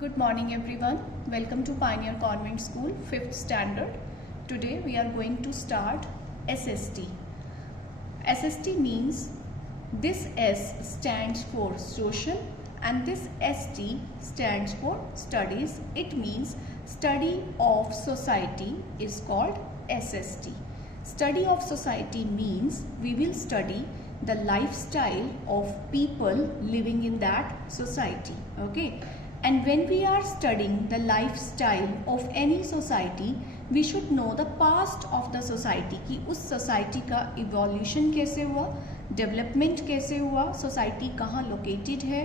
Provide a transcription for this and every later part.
Good morning everyone. Welcome to Pioneer Convent School 5th standard. Today we are going to start SST. SST means this S stands for social and this ST stands for studies. It means study of society is called SST. Study of society means we will study the lifestyle of people living in that society. Okay. And when we are studying the lifestyle of any society, we should know the past of the society कि उस society का evolution कैसे हुआ, development कैसे हुआ, society कहाँ located है.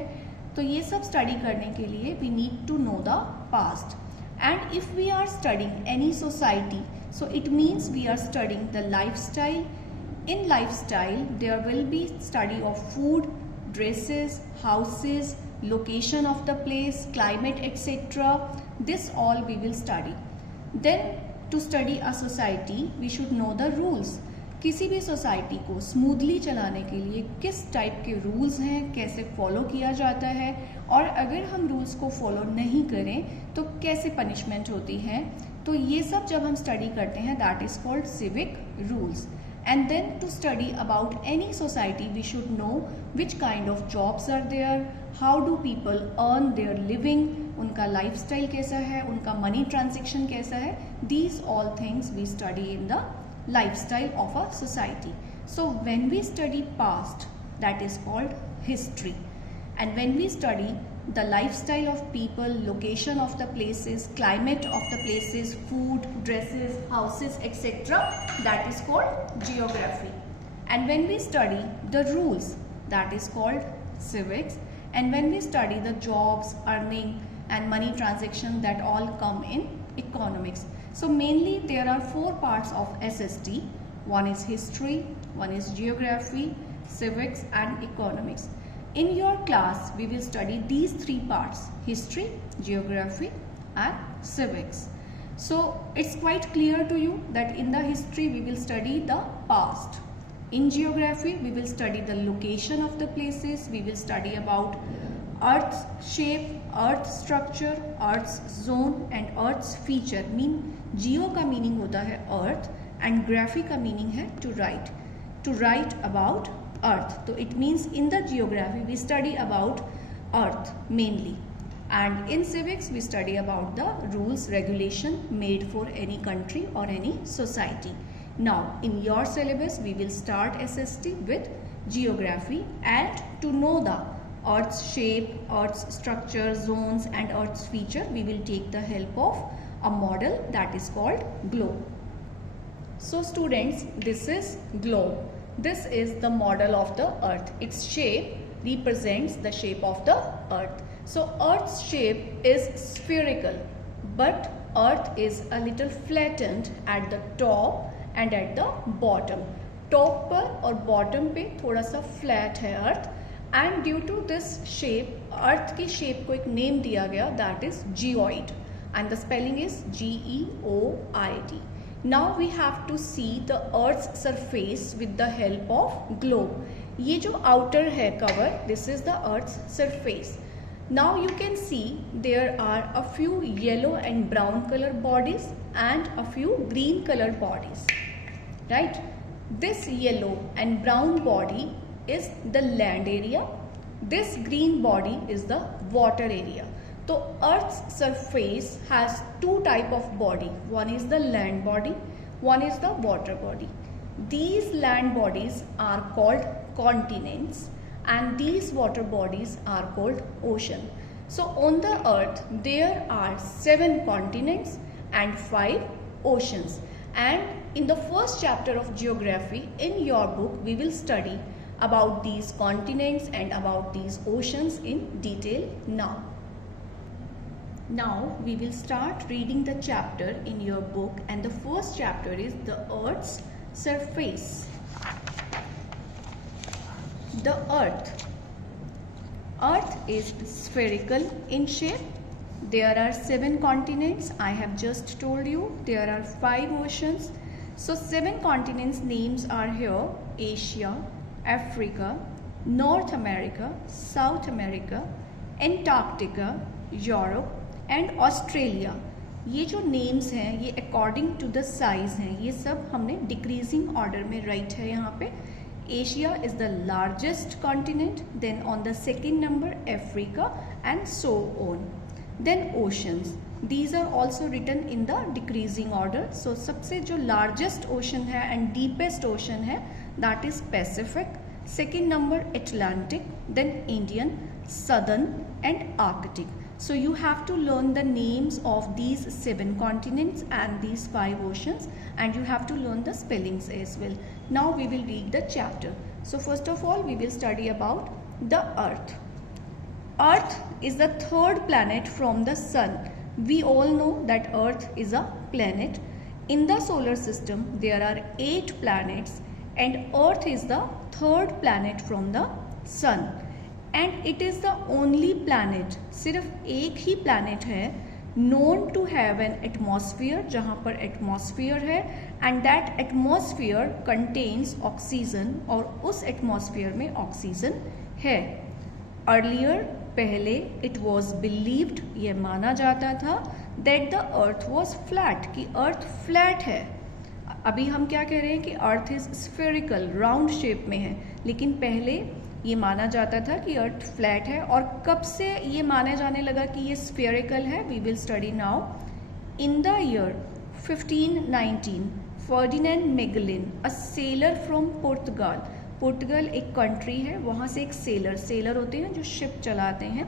तो ये सब study करने के लिए we need to know the past. And if we are studying any society, so it means we are studying the lifestyle. In lifestyle, there will be study of food, dresses, houses, location of the place, climate, etc. This all we will study. Then to study a society, we should know the rules. किसी भी society को smoothly चलाने के लिए किस type के rules हैं, कैसे फॉलो किया जाता है, और अगर हम रूल्स को फॉलो नहीं करें तो कैसे पनिशमेंट होती है. तो ये सब जब हम स्टडी करते हैं, that is called civic rules. And then to study about any society, we should know which kind of jobs are there, how do people earn their living, उनका lifestyle कैसा है, उनका money transaction कैसा है. These all things we study in the lifestyle of a society. So when we study past, that is called history. And when we study the lifestyle of people, location of the places, climate of the places, food, dresses, houses, etc., that is called geography. And when we study the rules, that is called civics. And when we study the jobs, earning and money transaction, that all come in economics. So mainly there are 4 parts of SST. One is history, one is geography, civics and economics. In your class, we will study these 3 parts: history, geography and civics. So it's quite clear to you that in the history we will study the past. In geography, we will study the location of the places. We will study about Earth's shape, Earth's structure, Earth's zone and Earth's feature. Geo का meaning होता है Earth and graphy का meaning है to write. To write about Earth. So it means in the geography we study about Earth mainly, and in civics we study about the rules, regulation made for any country or any society. Now in your syllabus we will start SST with geography, and to know the Earth's shape, Earth's structure, zones and Earth's feature, we will take the help of a model that is called globe. So students, this is globe. This is the model of the earth. Its shape represents the shape of the earth. So earth's shape is spherical, but earth is a little flattened at the top and at the bottom. Top पर और bottom पे थोड़ा सा flat है earth, and due to this shape, earth की shape को एक name दिया गया, that is geoid, and the spelling is Geoid. Now we have to see the Earth's surface with the help of globe. ये जो outer है cover, this is the Earth's surface. Now you can see there are a few yellow and brown color bodies and a few green color bodies. Right? This yellow and brown body is the land area. This green body is the water area. So Earth's surface has 2 type of body. One is the land body, one is the water body. These land bodies are called continents and these water bodies are called ocean. So on the earth there are 7 continents and 5 oceans. And in the first chapter of geography in your book we will study about these continents and about these oceans in detail now. Now we will start reading the chapter in your book, and the first chapter is the Earth's surface. The Earth. Earth is spherical in shape. There are 7 continents. I have just told you there are 5 oceans. So 7 continents names are here: Asia, Africa, North America, South America, Antarctica, Europe, and Australia. ये जो names हैं ये according to the size हैं, ये सब हमने decreasing order में right है यहाँ पे। Asia is the largest continent, then on the second number Africa and so on. Then oceans, these are also written in the decreasing order. So सबसे जो लार्जेस्ट ओशन है एंड डीपेस्ट ओशन है that is Pacific, second number Atlantic, then Indian, southern and Arctic. So you have to learn the names of these 7 continents and these 5 oceans, and you have to learn the spellings as well. Now we will read the chapter. So first of all we will study about the Earth. Earth is the 3rd planet from the Sun. We all know that Earth is a planet. In the solar system there are 8 planets and Earth is the 3rd planet from the Sun. And it is the only planet, सिर्फ एक ही planet है known to have an atmosphere, जहाँ पर atmosphere है and that atmosphere contains oxygen, और उस atmosphere में ऑक्सीजन है. अर्लियर पहले इट वॉज बिलीव्ड, ये माना जाता था that the earth was flat, कि अर्थ फ्लैट है. अभी हम क्या कह रहे हैं कि earth is spherical, round shape में है, लेकिन पहले ये माना जाता था कि अर्थ फ्लैट है. और कब से ये माने जाने लगा कि ये स्फेरिकल है? We will study now. In the year 1519 Ferdinand Magellan, a sailor from पुर्तगाल, पुर्तगाल एक कंट्री है, वहाँ से एक सेलर होते हैं जो शिप चलाते हैं,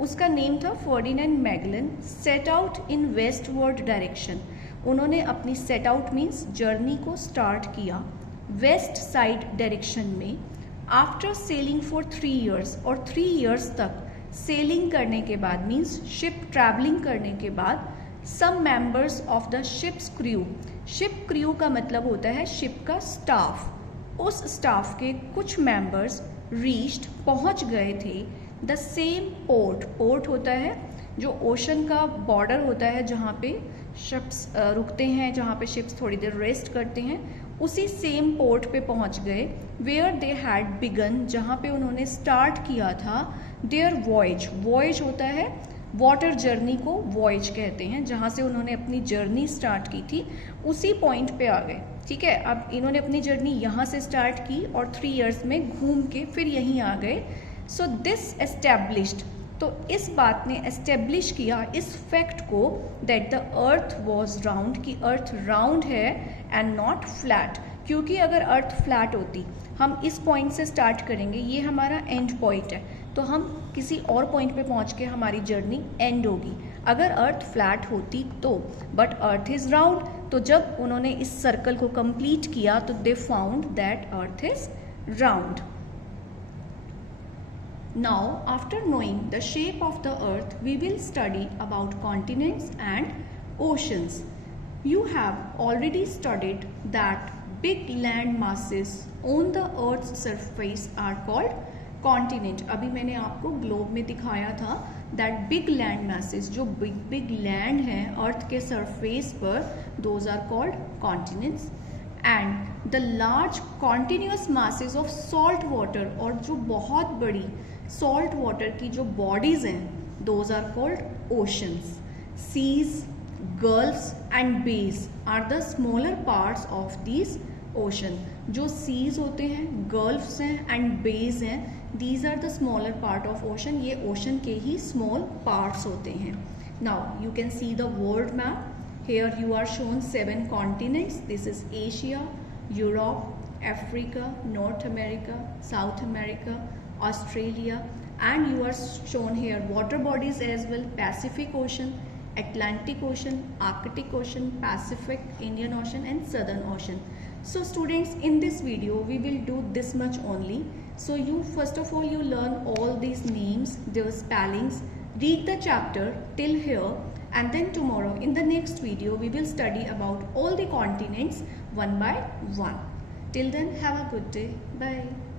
उसका नेम था Ferdinand Magellan, set out in westward direction. उन्होंने अपनी सेट आउट मीन्स जर्नी को स्टार्ट किया वेस्ट साइड डायरेक्शन में. आफ्टर सेलिंग फॉर 3 years, और 3 years तक सेलिंग करने के बाद मीन्स शिप ट्रैवलिंग करने के बाद, some members of the ship's crew, ship crew का मतलब होता है शिप का स्टाफ, उस स्टाफ के कुछ मेंबर्स रीच्ड पहुंच गए थे द सेम पोर्ट, पोर्ट होता है जो ओशन का बॉर्डर होता है जहाँ पे शिप्स रुकते हैं, जहाँ पे शिप्स थोड़ी देर रेस्ट करते हैं, उसी सेम पोर्ट पे पहुंच गए वेयर दे हैड बिगन, जहाँ पे उन्होंने स्टार्ट किया था देयर वॉयज. वॉयज होता है वाटर जर्नी को वॉयज कहते हैं, जहाँ से उन्होंने अपनी जर्नी स्टार्ट की थी उसी पॉइंट पे आ गए. ठीक है, अब इन्होंने अपनी जर्नी यहाँ से स्टार्ट की और 3 years में घूम के फिर यहीं आ गए. सो दिस एस्टेब्लिश्ड, तो इस बात ने एस्टेब्लिश किया इस फैक्ट को that the earth was round, कि अर्थ राउंड है एंड नॉट फ्लैट. क्योंकि अगर अर्थ फ्लैट होती, हम इस पॉइंट से स्टार्ट करेंगे, ये हमारा एंड पॉइंट है, तो हम किसी और पॉइंट पे पहुंच के हमारी जर्नी एंड होगी. अगर अर्थ फ्लैट होती तो, बट अर्थ इज़ राउंड, तो जब उन्होंने इस सर्कल को कंप्लीट किया तो they found that earth is round. Now, after knowing the shape of the earth, we will study about continents and oceans. You have already studied that big land masses on the earth's surface are called continent. अभी मैंने आपको globe में दिखाया था that big land masses, जो big land है अर्थ के surface पर, those are called continents. And the large continuous masses of salt water, और जो बहुत बड़ी सॉल्ट वाटर की जो बॉडीज हैं those are called oceans. Seas, gulfs and bays are the smaller parts of this ocean. जो seas होते हैं, गल्फ्स हैं एंड बेस हैं, these are the smaller part of ocean. ये ओशन के ही स्मॉल पार्ट्स होते हैं. Now you can see the world map. Here you are shown 7 continents. This is Asia, Europe, Africa, North America, South America, Australia, and you are shown here water bodies as well: Pacific Ocean, Atlantic Ocean, Arctic Ocean, Pacific, Indian Ocean and Southern Ocean. So students, in this video we will do this much only. So you first of all you learn all these names, their spellings, read the chapter till here, and then tomorrow in the next video we will study about all the continents one by one. Till then, have a good day. Bye.